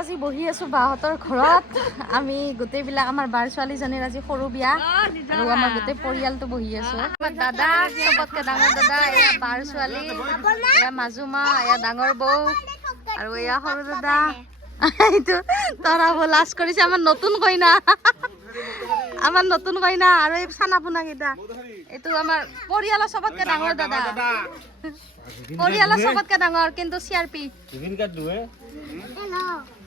আজি বহি আছোঁ বাহঁতৰ ঘৰত। আমি গোটেইবিলাক আমাৰ বাৰ ছোৱালীজনীৰ আজি সৰু বিয়া আৰু আমাৰ গোটেই পৰিয়ালটো বহি আছোঁ। আমাৰ দাদা চবতকে ডাঙৰ দাদা, এয়া বাৰ ছোৱালী, এয়া মাজু মা, এয়া ডাঙৰ বৌ আৰু এয়া সৰু দাদা। এইটো তৰাব লাজ কৰিছে আমাৰ নতুন কইনা। আমাৰ নতুন কইনা আৰু এই চানা পোনা কেইটা। এইটো আমাৰ পৰিয়ালৰ চবতকে ডাঙৰ দাদা, পৰিয়ালৰ চবতকে ডাঙৰ কিন্তু চিআৰপি।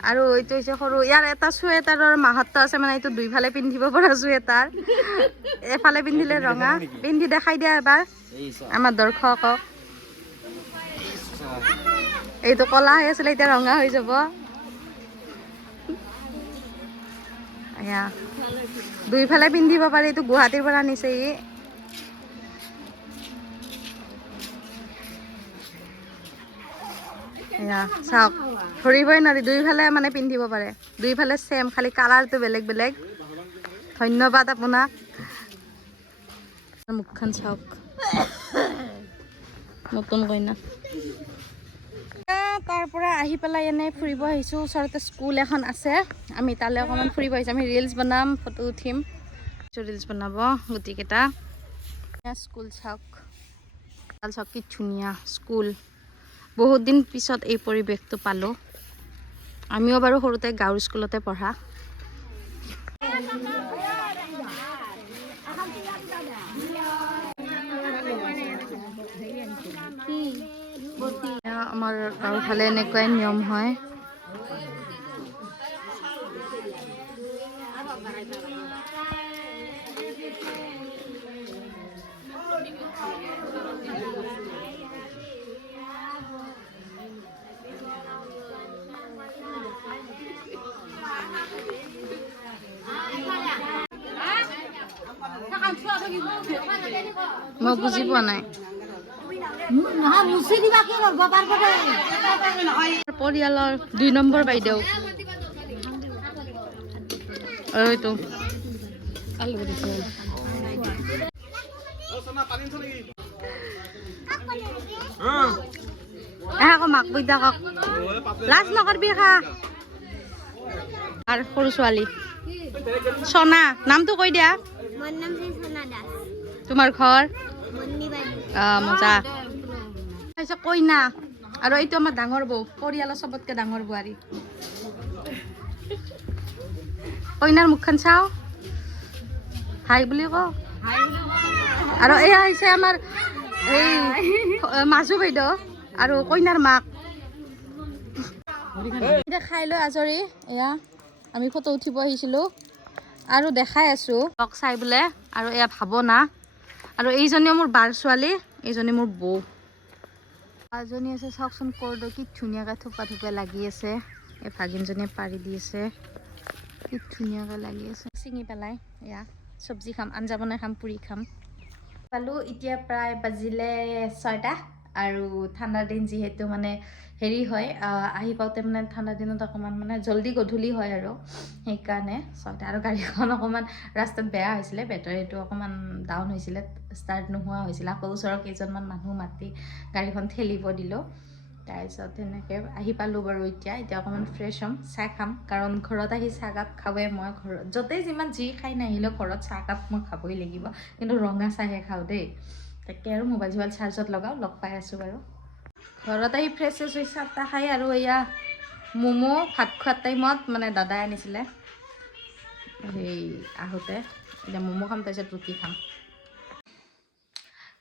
আৰু এইটো হৈছে সৰু। ইয়াৰ এটা চুৱেটাৰৰ মাহাত্ব আছে, মানে এইটো দুইফালে পিন্ধিব পৰা চুৱেটাৰ। এফালে পিন্ধিলে ৰঙা। পিন্ধি দেখাই দিয়া এবাৰ আমাৰ দৰ্শকক। এইটো কলা হৈ আছিলে, এতিয়া ৰঙা হৈ যাব। এয়া দুইফালে পিন্ধিব পাৰি। এইটো গুৱাহাটীৰ পৰা আনিছে ই। এয়া চাওক, ধৰিবই নোৱাৰি, দুইফালে মানে পিন্ধিব পাৰে। দুইফালে চেম, খালি কালাৰটো বেলেগ বেলেগ। ধন্যবাদ আপোনাক। মুখখন চাওক, নতুন কইনা। তাৰ পৰা আহি পেলাই এনেই ফুৰিব আহিছোঁ। ওচৰতে স্কুল এখন আছে, আমি তালৈ অকণমান ফুৰিব আহিছোঁ। আমি ৰিলচ বনাম, ফটো উঠিম। ৰিলচ বনাব গোটেইকেইটা। স্কুল চাওক, চাওক কি ধুনীয়া স্কুল। বহুত দিন পিছত এই পৰিৱেশটো পালোঁ। আমিও বাৰু সৰুতে গাঁৱৰ স্কুলতে পঢ়া। আমাৰ গাঁৱৰ ফালে এনেকুৱাই নিয়ম হয়। মই বুজি পোৱা নাই। পৰিয়ালৰ 2 নম্বৰ বাইদেউ এইটো আকৌ মাক বৈতাকক লাজ নকৰবি খা। আৰু সৰু ছোৱালী সোনা, নামটো কৈ দিয়া। তোমাৰ ঘৰ মজা। কইনা আৰু এইটো আমাৰ ডাঙৰ বৌ, পৰিয়ালৰ চবতকে ডাঙৰ বোৱাৰী। কইনাৰ মুখখন চাওঁ, হাই বুলি কওঁ। আৰু এয়া হৈছে আমাৰ এই মাজু বাইদেউ আৰু কইনাৰ মাক। এতিয়া খাই লৈ আজৰি। এয়া আমি ফটো উঠিব আহিছিলোঁ আৰু দেখাই আছোঁ লগ চাই বোলে। আৰু এয়া ভাৱনা, আৰু এইজনীও মোৰ বাৰ ছোৱালী, এইজনী মোৰ বৌ। এজনী আছে চাওকচোন, কৰদৈ কি ধুনীয়াকৈ থোপা থোপা লাগি আছে। এই ভাগিনজনীয়ে পাৰি দি আছে, কি ধুনীয়াকৈ লাগি আছে। ছিঙি পেলাই এয়া চব্জি খাম, আঞ্জা বনাই খাম, পুৰি খাম। পালোঁ এতিয়া প্ৰায় বাজিলে 6টা। আৰু ঠাণ্ডাৰ দিন যিহেতু মানে হেৰি হয়, আহি পাওঁতে মানে ঠাণ্ডা দিনত অকণমান মানে জল্দি গধূলি হয় আৰু সেইকাৰণে 6টা। আৰু গাড়ীখন অকণমান ৰাস্তাত বেয়া হৈছিলে, বেটাৰীটো অকণমান ডাউন হৈছিলে, ষ্টাৰ্ট নোহোৱা হৈছিলে। আকৌ ওচৰৰ কেইজনমান মানুহ মাতি গাড়ীখন ঠেলিব দিলোঁ। তাৰপিছত সেনেকৈ আহি পালোঁ বাৰু। এতিয়া অকণমান ফ্ৰেছ হ'ম, চাহ খাম। কাৰণ ঘৰত আহি চাহকাপ খাওঁৱে মই। ঘৰত য'তেই যিমান যি খাই নাহিলেও ঘৰত চাহকাপ মই খাবই লাগিব, কিন্তু ৰঙা চাহে খাওঁ দেই। তাকে আৰু মোবাইল চোবাইল চাৰ্জত লগ পাই আছোঁ বাৰু। ঘৰত আহি ফ্ৰেছ হৈ চাহ তাহ খাই আৰু এয়া ম'ম' ভাত খোৱাৰ টাইমত মানে দাদাই আনিছিলে সেই আহোঁতে। এতিয়া ম'ম' খাম, তাৰপিছত ৰুটি খাম।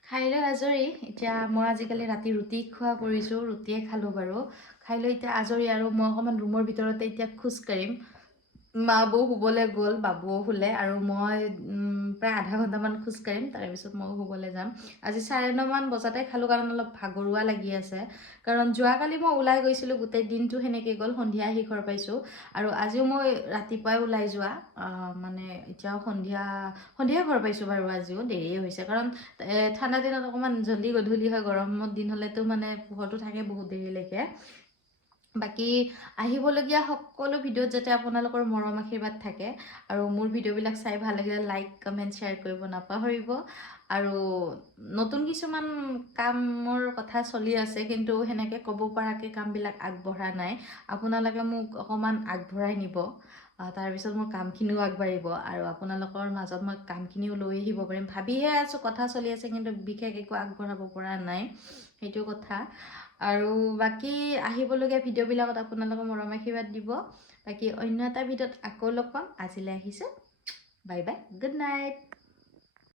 খাই লৈ আজৰি। এতিয়া মই আজিকালি ৰাতি ৰুটি খোৱা কৰিছোঁ, ৰুটিয়ে খালোঁ বাৰু। খাই লৈ এতিয়া আজৰি আৰু মই অকণমান ৰুমৰ ভিতৰতে এতিয়া খোজকাঢ়িম। মা বৌ শুবলৈ গ'ল, বাবুও শুলে, আৰু মই প্ৰায় আধা ঘণ্টামান খোজকাঢ়িম, তাৰপিছত ময়ো শুবলৈ যাম। আজি 9:30মান বজাতে খালোঁ, কাৰণ অলপ ভাগৰুৱা লাগি আছে। কাৰণ যোৱাকালি মই ওলাই গৈছিলোঁ, গোটেই দিনটো সেনেকৈ গ'ল, সন্ধিয়া আহি ঘৰ পাইছোঁ। আৰু আজিও মই ৰাতিপুৱাই ওলাই যোৱা, মানে এতিয়াও সন্ধিয়া ঘৰ পাইছোঁ বাৰু। আজিও দেৰিয়ে হৈছে, কাৰণ ঠাণ্ডা দিনত অকণমান জল্দি গধূলি হয়, গৰমৰ দিন হ'লেতো মানে পোহৰটো থাকে বহুত দেৰিলৈকে। বাকী আহিবলগীয়া সকলো ভিডিঅ'ত যাতে আপোনালোকৰ মৰম আশীৰ্বাদ থাকে আৰু মোৰ ভিডিঅ'বিলাক চাই ভাল লাগিলে লাইক কমেণ্ট শ্বেয়াৰ কৰিব নাপাহৰিব আৰু নতুন কিছুমান কামৰ কথা চলি আছে কিন্তু সেনেকৈ ক'ব পৰাকৈ কামবিলাক আগবঢ়া নাই আপোনালোকে মোক অকণমান আগবঢ়াই নিব তাৰপিছত মোৰ কামখিনিও আগবাঢ়িব আৰু আপোনালোকৰ মাজত মই কামখিনিও লৈ আহিব পাৰিম ভাবিহে আছোঁ কথা চলি আছে কিন্তু বিশেষ একো আগবঢ়াব পৰা নাই সেইটো কথা আৰু বাকী আহিবলগীয়া ভিডিঅ'বিলাকত আপোনালোকৰ মৰম আশীৰ্বাদ দিব বাকী অন্য এটা ভিডিঅ'ত আকৌ লগ পাম আজিলৈ আহিছোঁ বাই বাই গুড নাইট